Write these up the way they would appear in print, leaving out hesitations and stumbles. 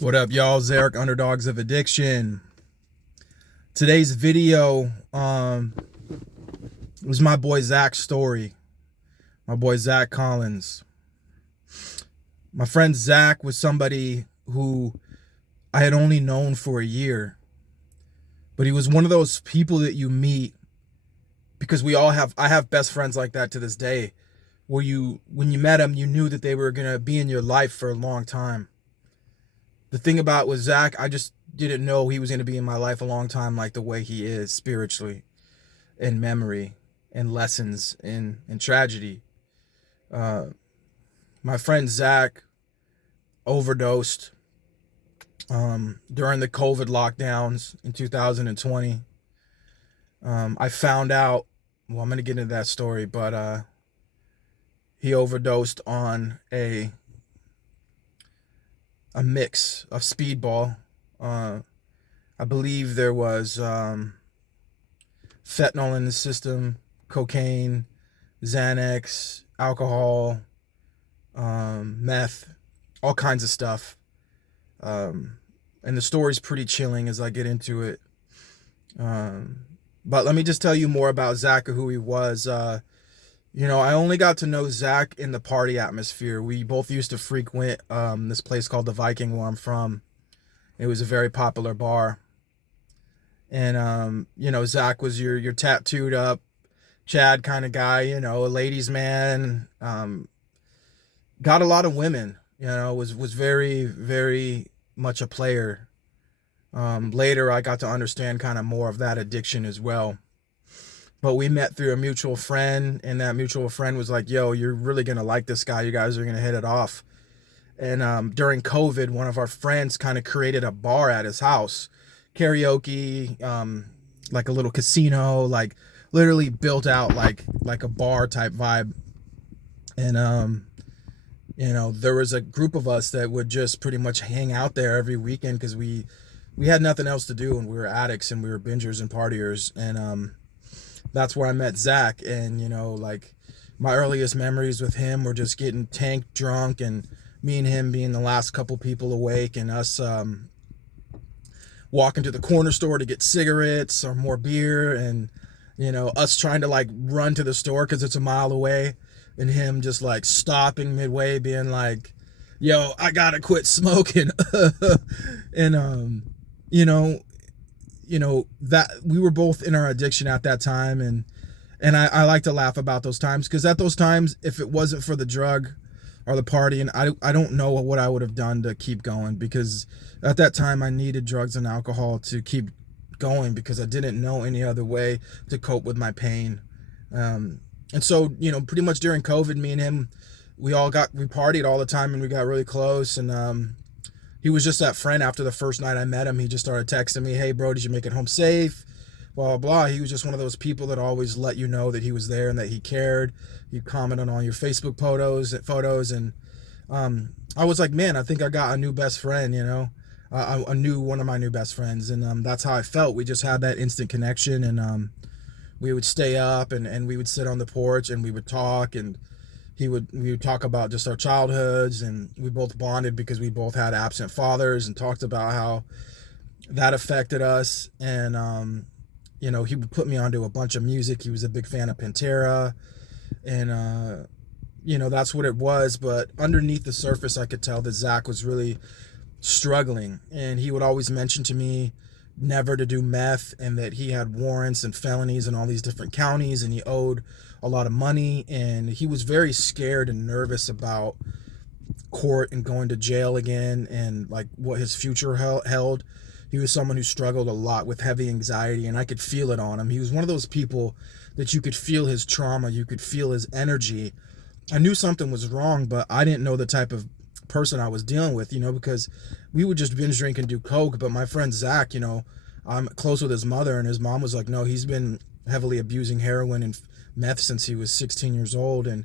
What up, y'all? Zarek, Underdogs of Addiction. Today's video was my boy Zach's story. My boy Zach Collins. My friend Zach was somebody who I had only known for a year, but he was one of those people that you meet because I have best friends like that to this day, where when you met them, you knew that they were gonna be in your life for a long time. The thing about with Zach, I just didn't know he was going to be in my life a long time like the way he is spiritually, in memory, in lessons, in tragedy. My friend Zach overdosed during the COVID lockdowns in 2020. I found out, well, I'm going to get into that story, but he overdosed on a mix of speedball. I believe there was fentanyl in the system, cocaine, Xanax, alcohol, meth, all kinds of stuff. And the story's pretty chilling as I get into it. But let me just tell you more about Zach or who he was. I only got to know Zach in the party atmosphere. We both used to frequent this place called the Viking where I'm from. It was a very popular bar. And, Zach was your tattooed up Chad kind of guy, a ladies man. Got a lot of women, was very, very much a player. Later, I got to understand kind of more of that addiction as well. But we met through a mutual friend, and that mutual friend was like, yo, you're really going to like this guy. You guys are going to hit it off. And during COVID, one of our friends kind of created a bar at his house. Karaoke, like a little casino, like literally built out like a bar type vibe. And, there was a group of us that would just pretty much hang out there every weekend because we had nothing else to do, and we were addicts and we were bingers and partiers. And, that's where I met Zach. And, my earliest memories with him were just getting tanked drunk and me and him being the last couple people awake, and us walking to the corner store to get cigarettes or more beer, and, us trying to like run to the store because it's a mile away, and him just like stopping midway being like, yo, I gotta quit smoking. And, that we were both in our addiction at that time. And I like to laugh about those times, because at those times, if it wasn't for the drug or the party, and I don't know what I would have done to keep going, because at that time I needed drugs and alcohol to keep going, because I didn't know any other way to cope with my pain. And so, pretty much during COVID, me and him, we partied all the time, and we got really close. And he was just that friend. After the first night I met him, he just started texting me, hey bro, did you make it home safe? Blah, blah, blah. He was just one of those people that always let you know that he was there and that he cared. He commented on your Facebook photos. And I was like, man, I think I got a new best friend, I knew one of my new best friends. And that's how I felt. We just had that instant connection. And we would stay up and we would sit on the porch and we would talk, and we would talk about just our childhoods, and we both bonded because we both had absent fathers, and talked about how that affected us. And he would put me onto a bunch of music. He was a big fan of Pantera, and that's what it was. But underneath the surface, I could tell that Zach was really struggling, and he would always mention to me never to do meth, and that he had warrants and felonies in all these different counties, and he owed a lot of money, and he was very scared and nervous about court and going to jail again, and like what his future held. He was someone who struggled a lot with heavy anxiety, and I could feel it on him. He was one of those people that you could feel his trauma, you could feel his energy. I knew something was wrong, but I didn't know the type of person I was dealing with, because we would just binge drink and do coke. But my friend Zach, I'm close with his mother, and his mom was like, no, he's been heavily abusing heroin and meth since he was 16 years old. And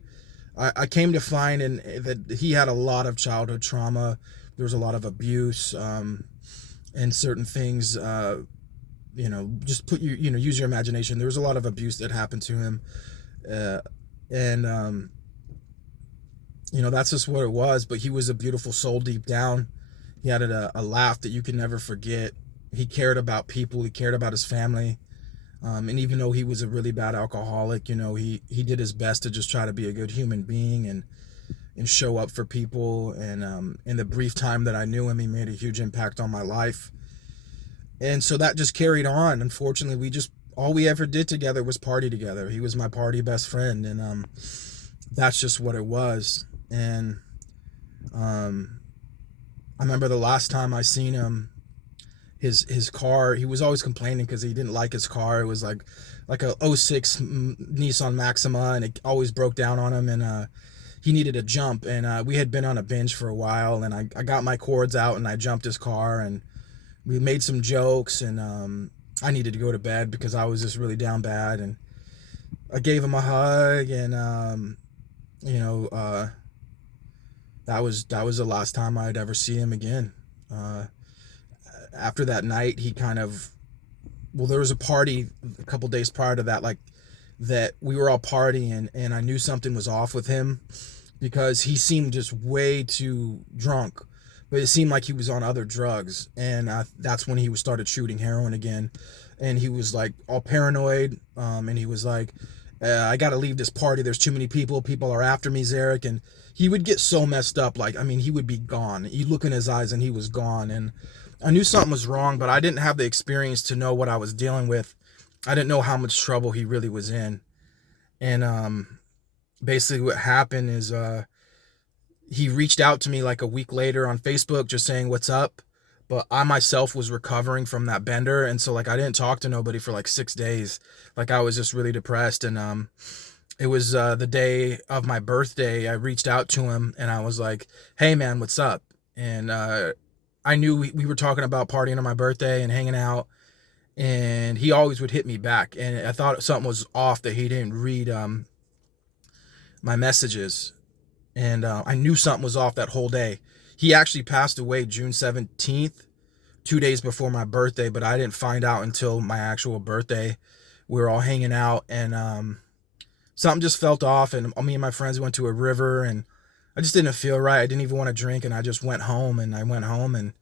I came to find that he had a lot of childhood trauma. There was a lot of abuse, and certain things, just use your imagination. There was a lot of abuse that happened to him. That's just what it was. But he was a beautiful soul deep down. He had a laugh that you could never forget. He cared about people. He cared about his family. And even though he was a really bad alcoholic, he did his best to just try to be a good human being and show up for people. And in the brief time that I knew him, he made a huge impact on my life. And so that just carried on. Unfortunately, all we ever did together was party together. He was my party best friend, and that's just what it was. And I remember the last time I seen him, his car, he was always complaining because he didn't like his car. It was like a '06 Nissan Maxima, and it always broke down on him, and he needed a jump. And we had been on a binge for a while, and I got my cords out and I jumped his car, and we made some jokes, and I needed to go to bed because I was just really down bad. And I gave him a hug, and that was the last time I'd ever see him again. After that night, he there was a party a couple days prior to that, that we were all partying, and I knew something was off with him because he seemed just way too drunk, but it seemed like he was on other drugs. And that's when he started shooting heroin again, and he was like all paranoid, and he was like, I gotta leave this party, there's too many people are after me, Zarek. And he would get so messed up, he would be gone. You look in his eyes and he was gone, and I knew something was wrong, but I didn't have the experience to know what I was dealing with. I didn't know how much trouble he really was in. And basically what happened is he reached out to me like a week later on Facebook just saying what's up, but I myself was recovering from that bender, and so I didn't talk to nobody for 6 days. I was just really depressed. And it was the day of my birthday. I reached out to him and I was like, hey man, what's up? And I knew we were talking about partying on my birthday and hanging out, and he always would hit me back, and I thought something was off that he didn't read my messages. And I knew something was off that whole day. He actually passed away June 17th, 2 days before my birthday, but I didn't find out until my actual birthday. We were all hanging out, and something just felt off, and me and my friends went to a river, and I just didn't feel right. I didn't even want to drink, and I just went home. And I went home, and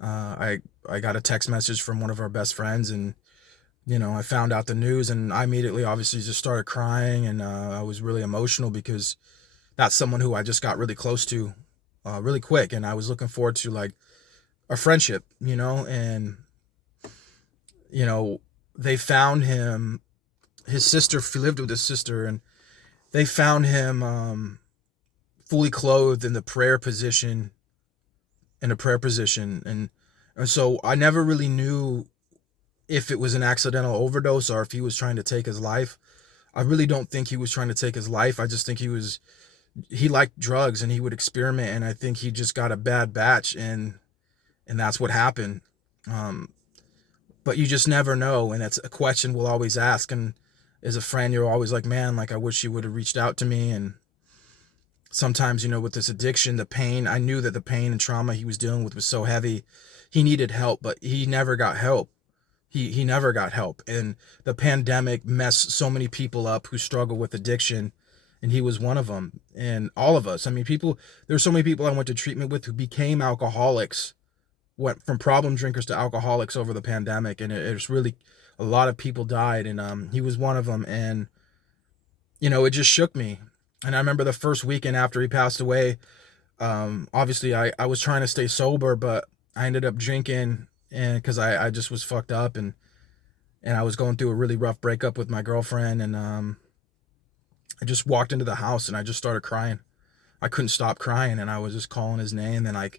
I got a text message from one of our best friends, and I found out the news, and I immediately obviously just started crying, and I was really emotional because that's someone who I just got really close to really quick, and I was looking forward to a friendship, and they found him. His sister, he lived with his sister, and they found him fully clothed in a prayer position. And so I never really knew if it was an accidental overdose or if he was trying to take his life. I really don't think he was trying to take his life. I just think he liked drugs and he would experiment, and I think he just got a bad batch, and that's what happened. But you just never know, and that's a question we'll always ask. And as a friend, you're always like, man, I wish he would have reached out to me. And sometimes, with this addiction, the pain, I knew that the pain and trauma he was dealing with was so heavy. He needed help, but he never got help. He never got help. And the pandemic messed so many people up who struggle with addiction, and he was one of them. And all of us, there's so many people I went to treatment with who became alcoholics, went from problem drinkers to alcoholics over the pandemic. And it's really, a lot of people died, and he was one of them. And it just shook me. And I remember the first weekend after he passed away, obviously I was trying to stay sober, but I ended up drinking, and because I just was fucked up, and I was going through a really rough breakup with my girlfriend. And I just walked into the house and I just started crying. I couldn't stop crying, and I was just calling his name. And I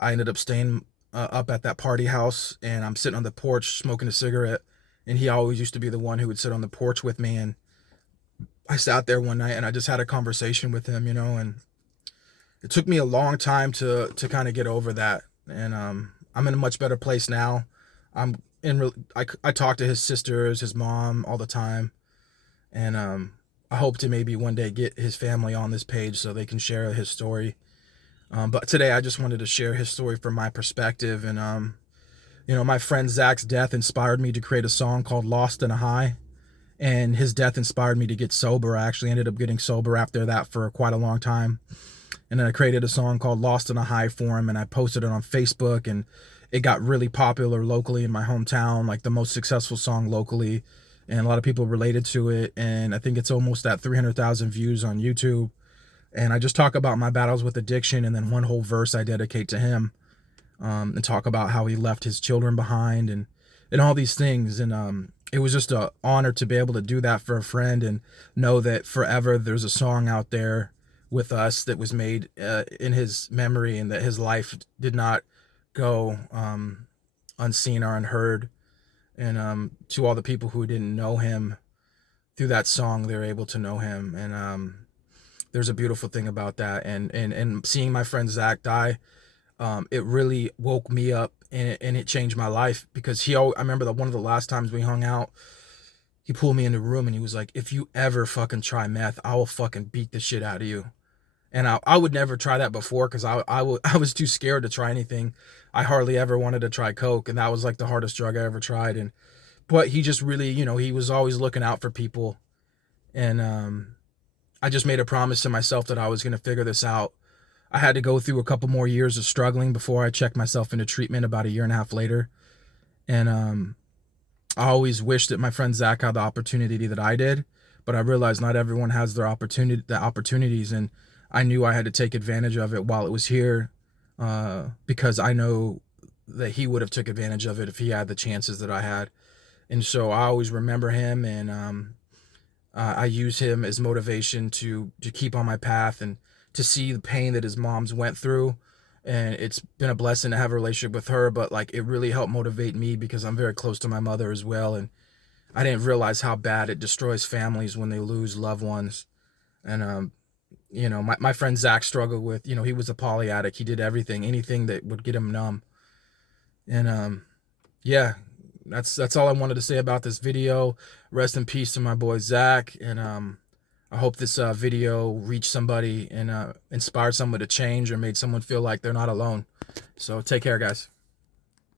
ended up staying up at that party house, and I'm sitting on the porch smoking a cigarette, and he always used to be the one who would sit on the porch with me. And I sat there one night and I just had a conversation with him, and it took me a long time to kind of get over that. And I'm in a much better place now. I talk to his sisters, his mom all the time, and I hope to maybe one day get his family on this page so they can share his story. But today I just wanted to share his story from my perspective. And my friend Zach's death inspired me to create a song called Lost in a High. And his death inspired me to get sober. I actually ended up getting sober after that for quite a long time. And then I created a song called Lost in a High for him, and I posted it on Facebook, and it got really popular locally in my hometown, like the most successful song locally. And a lot of people related to it. And I think it's almost at 300,000 views on YouTube. And I just talk about my battles with addiction, and then one whole verse I dedicate to him, and talk about how he left his children behind, and all these things. And it was just an honor to be able to do that for a friend, and know that forever there's a song out there with us that was made in his memory, and that his life did not go unseen or unheard. And to all the people who didn't know him, through that song, they're able to know him. And there's a beautiful thing about that. And seeing my friend Zach die, it really woke me up, and it changed my life, because I remember that one of the last times we hung out, he pulled me in the room and he was like, if you ever fucking try meth, I will fucking beat the shit out of you. And I would never try that before, because I was too scared to try anything. I hardly ever wanted to try coke, and that was like the hardest drug I ever tried. But he just really, he was always looking out for people. And I just made a promise to myself that I was going to figure this out. I had to go through a couple more years of struggling before I checked myself into treatment about a year and a half later. And I always wished that my friend Zach had the opportunity that I did, but I realized not everyone has the opportunities, and I knew I had to take advantage of it while it was here, because I know that he would have took advantage of it if he had the chances that I had. And so I always remember him, and I use him as motivation to keep on my path, and to see the pain that his mom's went through. And it's been a blessing to have a relationship with her, but like, it really helped motivate me, because I'm very close to my mother as well. And I didn't realize how bad it destroys families when they lose loved ones. And my friend Zach struggled with, he was a poly addict. He did anything that would get him numb. And yeah, that's all I wanted to say about this video. Rest in peace to my boy Zach. And I hope this video reached somebody, and inspired someone to change, or made someone feel like they're not alone. So take care, guys.